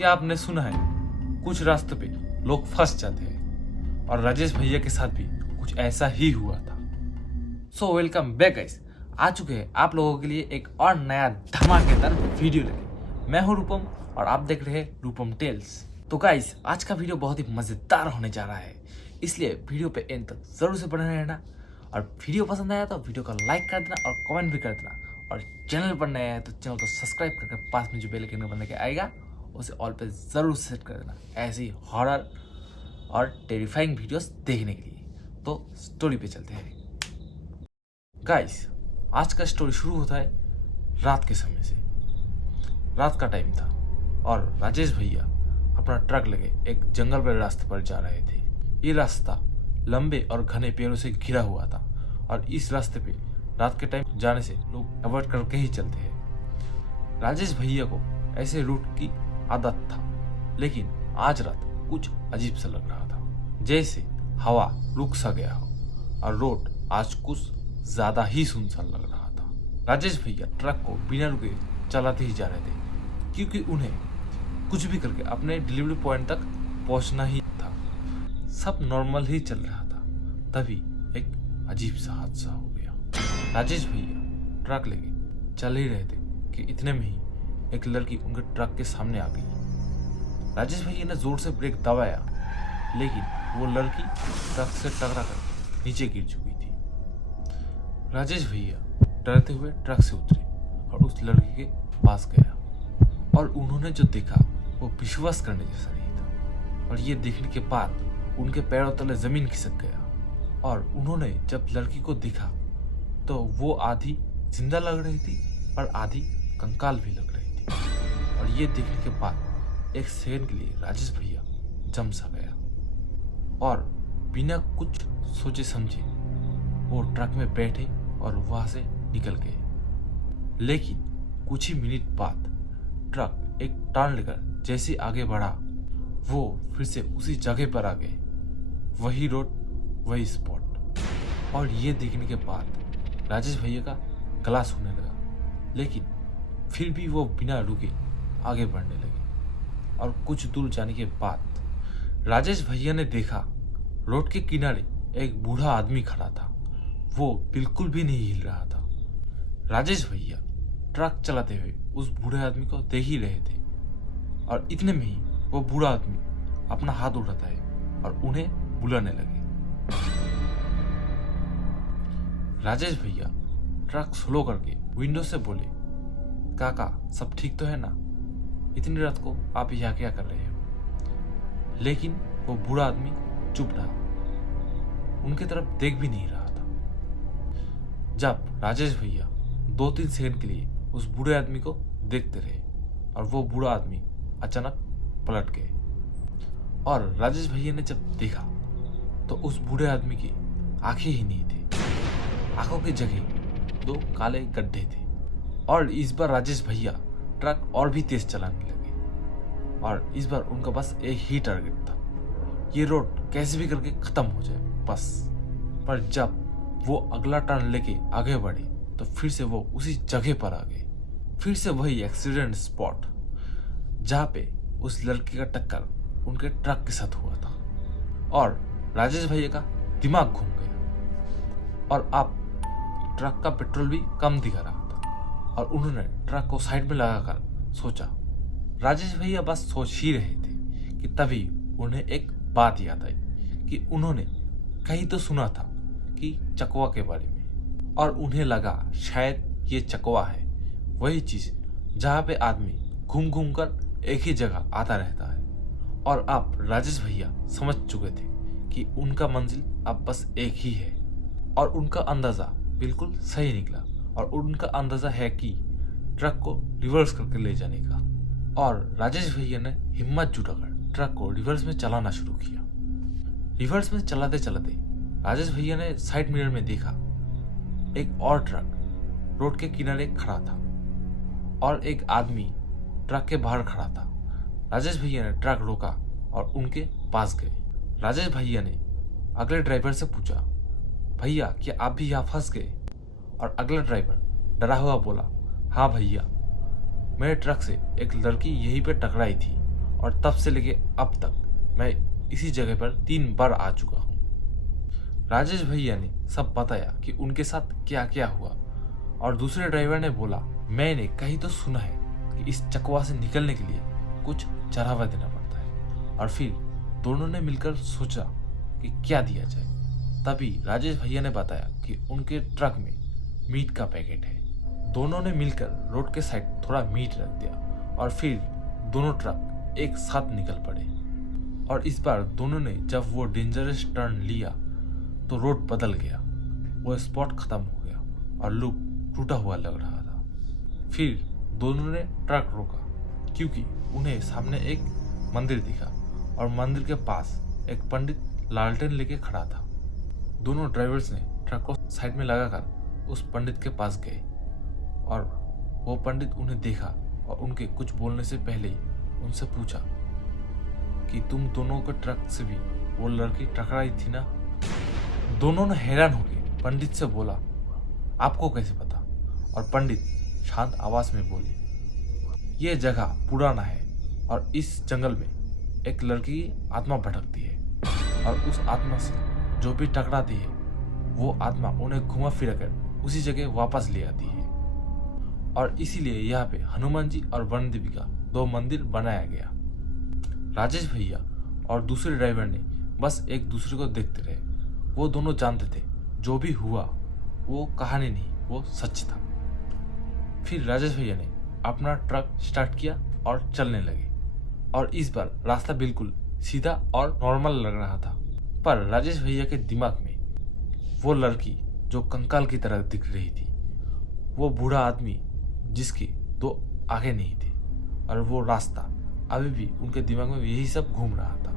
क्या आपने सुना है कुछ रास्तों पे लोग फंस जाते हैं, और राजेश भैया के साथ भी कुछ ऐसा ही हुआ था। सो वेलकम बैक गाइस, आ चुके हैं आप लोगों के लिए एक और नया धमाकेदार वीडियो लेके। मैं हूं रूपम और आप देख रहे हैं रूपम टेल्स। तो गाइस, आज का वीडियो बहुत ही मजेदार होने जा रहा है, इसलिए वीडियो पे एंड तक जरूर से बने रहना। और वीडियो पसंद आया तो वीडियो को लाइक कर देना और कमेंट भी कर देना। और चैनल पर नया है तो चैनल को सब्सक्राइब करके पास में जो बेल आइकन बन के आएगा उसे ऑल पे जरूर सेट कर देना, ऐसी हॉरर और टेरिफाइंग वीडियोस देखने के लिए। तो स्टोरी पे चलते हैं गाइस। आज का स्टोरी शुरू होता है रात के समय से। रात का टाइम था और राजेश भैया अपना ट्रक लेके एक जंगल वाले रास्ते पर जा रहे थे। ये रास्ता लंबे और घने पेड़ों से घिरा हुआ था और इस रास्ते पे रात के टाइम जाने से लोग अवॉइड करके ही चलते हैं। राजेश भैया को ऐसे रूट की आदत था, लेकिन आज रात कुछ अजीब सा लग रहा था, जैसे हवा रुक सा गया हो और रोड आज कुछ ज्यादा ही सुनसान लग रहा था। राजेश भैया ट्रक को बिना रुके चलाते ही जा रहे थे, क्योंकि उन्हें कुछ भी करके अपने डिलीवरी पॉइंट तक पहुंचना ही था। सब नॉर्मल ही चल रहा था, तभी एक अजीब सा हादसा हो गया। राजेश भैया ट्रक लेके चल ही रहे थे कि इतने में ही एक लड़की उनके ट्रक के सामने आ गई। राजेश भैया ने जोर से ब्रेक दबाया, लेकिन वो लड़की ट्रक से टकरा कर नीचे गिर चुकी थी। राजेश भैया डरते हुए ट्रक से उतरे और उस लड़की के पास गया, और उन्होंने जो देखा वो विश्वास करने जैसा नहीं था। और ये देखने के बाद उनके पैरों तले जमीन खिसक गया, और उन्होंने जब लड़की को देखा तो वो आधी जिंदा लग रही थी और आधी कंकाल भी लग रही थी। और ये देखने के बाद एक सेकंड के लिए राजेश भैया जम सा गया और बिना कुछ सोचे समझे वो ट्रक में बैठे और वहां से निकल गए। लेकिन कुछ ही मिनट बाद ट्रक एक टर्न लेकर जैसे आगे बढ़ा, वो फिर से उसी जगह पर आ गए, वही रोड वही स्पॉट। और ये देखने के बाद राजेश भैया का गला सूखने लगा, लेकिन फिर भी वो बिना रुके आगे बढ़ने लगे। और कुछ दूर जाने के बाद राजेश भैया ने देखा रोड के किनारे एक बूढ़ा आदमी खड़ा था। वो बिल्कुल भी नहीं हिल रहा था। राजेश भैया ट्रक चलाते हुए उस बूढ़े आदमी को देख ही रहे थे, और इतने में ही वो बूढ़ा आदमी अपना हाथ उठाता है और उन्हें बुलाने लगे। राजेश भैया ट्रक स्लो करके विंडो से बोले, काका सब ठीक तो है ना? इतनी रात को आप यहाँ क्या कर रहे हो? लेकिन वो बूढ़ा आदमी चुप रहा, उनके तरफ देख भी नहीं रहा था। जब राजेश भैया 2-3 सेकंड के लिए उस बूढ़े आदमी को देखते रहे और वो बूढ़ा आदमी अचानक पलट गए। और राजेश भैया ने जब देखा तो उस बूढ़े आदमी की आंखें ही नहीं थी, आंखों की जगह 2 काले गड्ढे थे। और इस बार राजेश भैया ट्रक और भी तेज चलाने लगे, और इस बार उनका बस एक ही टारगेट था, ये रोड कैसे भी करके खत्म हो जाए बस। पर जब वो अगला टर्न लेके आगे बढ़े तो फिर से वो उसी जगह पर आ गए, फिर से वही एक्सीडेंट स्पॉट जहाँ पे उस लड़के का टक्कर उनके ट्रक के साथ हुआ था। और राजेश भैया का दिमाग घूम गया, और अब ट्रक का पेट्रोल भी कम दिखा रहा था, और उन्होंने ट्रक को साइड में लगाकर सोचा। राजेश भैया बस सोच ही रहे थे कि तभी उन्हें एक बात याद आई कि उन्होंने कहीं तो सुना था कि चकवा के बारे में, और उन्हें लगा शायद ये चकवा है, वही चीज जहाँ पे आदमी घूम घूम कर एक ही जगह आता रहता है। और अब राजेश भैया समझ चुके थे कि उनका मंजिल अब बस एक ही है, और उनका अंदाजा बिल्कुल सही निकला। और उनका अंदाजा है कि ट्रक को रिवर्स करके ले जाने का। और राजेश भैया ने हिम्मत जुटाकर ट्रक को रिवर्स में चलाना शुरू किया। रिवर्स में चलाते चलाते राजेश भैया ने साइड मिरर में देखा एक और ट्रक रोड के किनारे खड़ा था, और एक आदमी ट्रक के बाहर खड़ा था। राजेश भैया ने ट्रक रोका और उनके पास गए। राजेश भैया ने अगले ड्राइवर से पूछा, भैया क्या आप भी यहाँ फंस गए? और अगला ड्राइवर डरा हुआ बोला, हाँ भैया, मेरे ट्रक से एक लड़की यहीं पे टकराई थी और तब से लेके अब तक मैं इसी जगह पर 3 बार आ चुका हूँ। राजेश भैया ने सब बताया कि उनके साथ क्या क्या हुआ और दूसरे ड्राइवर ने बोला, मैंने कहीं तो सुना है कि इस चकवा से निकलने के लिए कुछ चढ़ावा देना पड़ता है। और फिर दोनों ने मिलकर सोचा कि क्या दिया जाए। तभी राजेश भैया ने बताया कि उनके ट्रक में मीट का पैकेट है। दोनों ने मिलकर रोड के साइड थोड़ा मीट रख दिया और फिर दोनों ट्रक एक साथ निकल पड़े। और इस बार दोनों ने जब वो डेंजरस टर्न लिया तो रोड बदल गया, वो स्पॉट खत्म हो गया और लुक टूटा हुआ लग रहा था। फिर दोनों ने ट्रक रोका क्योंकि उन्हें सामने एक मंदिर दिखा और मंदिर के पास एक पंडित लालटेन लेके खड़ा था। दोनों ड्राइवर्स ने ट्रक को साइड में लगाकर उस पंडित के पास गए और वो पंडित उन्हें देखा और उनके कुछ बोलने से पहले ही उनसे पूछा कि तुम दोनों के ट्रक से भी वो लड़की टकराई थी ना। दोनों ने हैरान होकर पंडित से बोला, आपको कैसे पता? और पंडित शांत आवाज में बोले, ये जगह पुराना है और इस जंगल में एक लड़की की आत्मा भटकती है और उस आत्मा से जो भी टकराती है वो आत्मा उन्हें घुमा फिरा कर उसी जगह वापस ले आती है। और इसीलिए यहाँ पे हनुमान जी और वन देवी का 2 मंदिर बनाया गया। राजेश भैया और दूसरे ड्राइवर ने बस एक दूसरे को देखते रहे। वो दोनों जानते थे जो भी हुआ वो कहानी नहीं, वो सच था। फिर राजेश भैया ने अपना ट्रक स्टार्ट किया और चलने लगे और इस बार रास्ता बिल्कुल सीधा और नॉर्मल लग रहा था। पर राजेश भैया के दिमाग में वो लड़की जो कंकाल की तरह दिख रही थी, वो बूढ़ा आदमी जिसके 2 आंखें नहीं थे और वो रास्ता अभी भी उनके दिमाग में यही सब घूम रहा था।